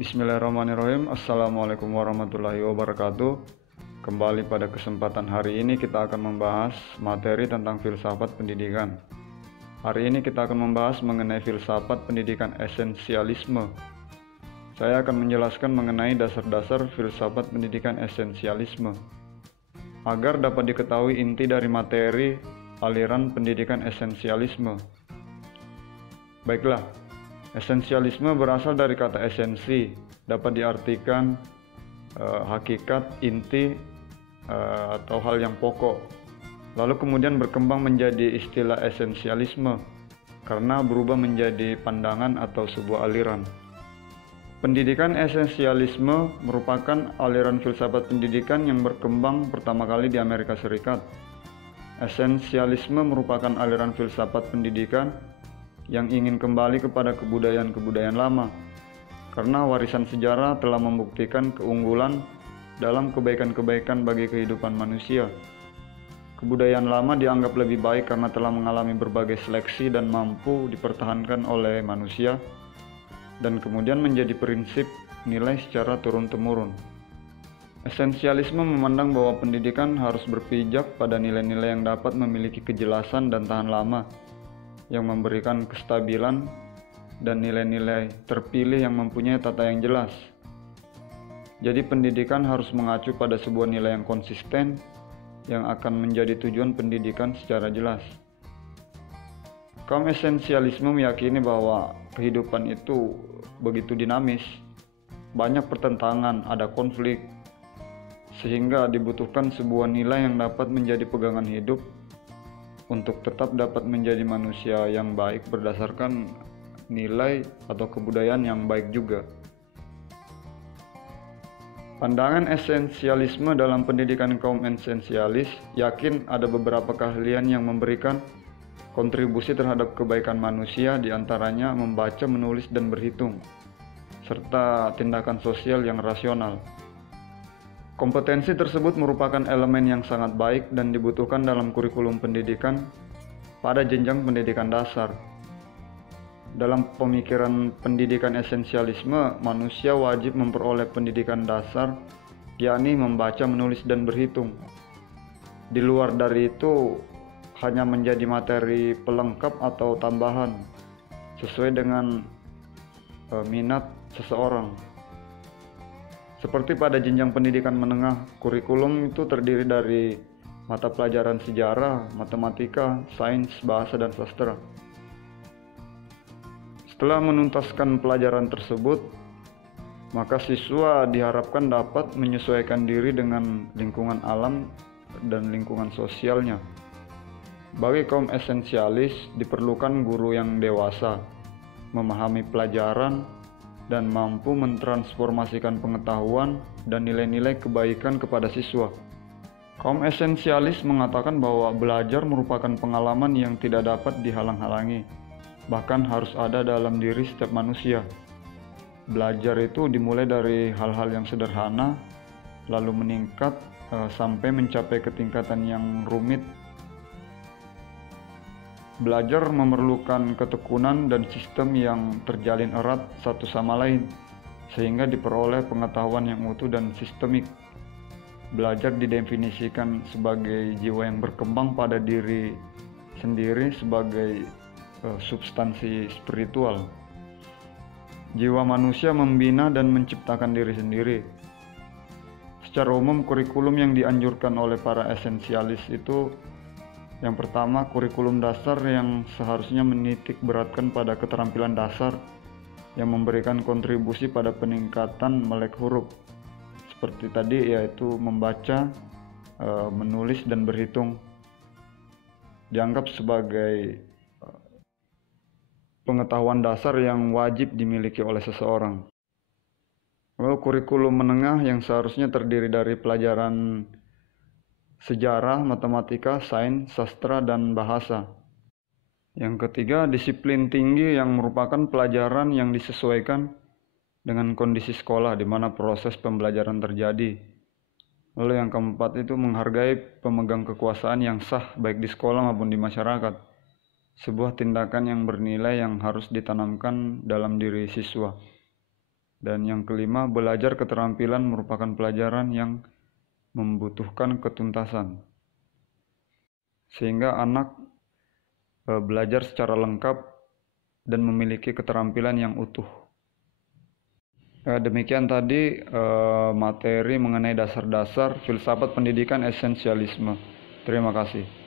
Bismillahirrahmanirrahim. Assalamualaikum warahmatullahi wabarakatuh. Kembali pada kesempatan hari ini kita akan membahas materi tentang filsafat pendidikan. Hari ini kita akan membahas mengenai filsafat pendidikan esensialisme. Saya akan menjelaskan mengenai dasar-dasar filsafat pendidikan esensialisme agar dapat diketahui inti dari materi aliran pendidikan esensialisme. Baiklah, esensialisme berasal dari kata esensi, dapat diartikan hakikat, inti, atau hal yang pokok. Lalu kemudian berkembang menjadi istilah esensialisme karena berubah menjadi pandangan atau sebuah aliran. Pendidikan esensialisme merupakan aliran filsafat pendidikan yang berkembang pertama kali di Amerika Serikat. Esensialisme merupakan aliran filsafat pendidikan yang ingin kembali kepada kebudayaan-kebudayaan lama, karena warisan sejarah telah membuktikan keunggulan dalam kebaikan-kebaikan bagi kehidupan manusia. Kebudayaan lama dianggap lebih baik karena telah mengalami berbagai seleksi dan mampu dipertahankan oleh manusia, dan kemudian menjadi prinsip nilai secara turun-temurun. Esensialisme memandang bahwa pendidikan harus berpijak pada nilai-nilai yang dapat memiliki kejelasan dan tahan lama, yang memberikan kestabilan dan nilai-nilai terpilih yang mempunyai tata yang jelas. Jadi pendidikan harus mengacu pada sebuah nilai yang konsisten yang akan menjadi tujuan pendidikan secara jelas. Kaum esensialisme meyakini bahwa kehidupan itu begitu dinamis, banyak pertentangan, ada konflik, sehingga dibutuhkan sebuah nilai yang dapat menjadi pegangan hidup untuk tetap dapat menjadi manusia yang baik berdasarkan nilai atau kebudayaan yang baik juga. Pandangan esensialisme dalam pendidikan kaum esensialis yakin ada beberapa keahlian yang memberikan kontribusi terhadap kebaikan manusia, diantaranya membaca, menulis, dan berhitung, serta tindakan sosial yang rasional. Kompetensi tersebut merupakan elemen yang sangat baik dan dibutuhkan dalam kurikulum pendidikan pada jenjang pendidikan dasar. Dalam pemikiran pendidikan esensialisme, manusia wajib memperoleh pendidikan dasar, yakni membaca, menulis, dan berhitung. Di luar dari itu, hanya menjadi materi pelengkap atau tambahan, sesuai dengan minat seseorang. Seperti pada jenjang pendidikan menengah, kurikulum itu terdiri dari mata pelajaran sejarah, matematika, sains, bahasa, dan sastra. Setelah menuntaskan pelajaran tersebut, maka siswa diharapkan dapat menyesuaikan diri dengan lingkungan alam dan lingkungan sosialnya. Bagi kaum esensialis, diperlukan guru yang dewasa, memahami pelajaran, dan mampu mentransformasikan pengetahuan dan nilai-nilai kebaikan kepada siswa. Kaum esensialis mengatakan bahwa belajar merupakan pengalaman yang tidak dapat dihalang-halangi, bahkan harus ada dalam diri setiap manusia. Belajar itu dimulai dari hal-hal yang sederhana, lalu meningkat sampai mencapai ketingkatan yang rumit. Belajar memerlukan ketekunan dan sistem yang terjalin erat satu sama lain, sehingga diperoleh pengetahuan yang utuh dan sistemik. Belajar didefinisikan sebagai jiwa yang berkembang pada diri sendiri sebagai substansi spiritual. Jiwa manusia membina dan menciptakan diri sendiri. Secara umum, kurikulum yang dianjurkan oleh para esensialis itu, yang pertama, kurikulum dasar yang seharusnya menitik beratkan pada keterampilan dasar yang memberikan kontribusi pada peningkatan melek huruf. Seperti tadi, yaitu membaca, menulis, dan berhitung. Dianggap sebagai pengetahuan dasar yang wajib dimiliki oleh seseorang. Lalu kurikulum menengah yang seharusnya terdiri dari pelajaran sejarah, matematika, sains, sastra, dan bahasa. Yang ketiga, disiplin tinggi yang merupakan pelajaran yang disesuaikan dengan kondisi sekolah di mana proses pembelajaran terjadi. Lalu yang keempat itu menghargai pemegang kekuasaan yang sah baik di sekolah maupun di masyarakat. Sebuah tindakan yang bernilai yang harus ditanamkan dalam diri siswa. Dan yang kelima, belajar keterampilan merupakan pelajaran yang membutuhkan ketuntasan, sehingga anak belajar secara lengkap dan memiliki keterampilan yang utuh. Demikian tadi materi mengenai dasar-dasar filsafat pendidikan esensialisme. Terima kasih.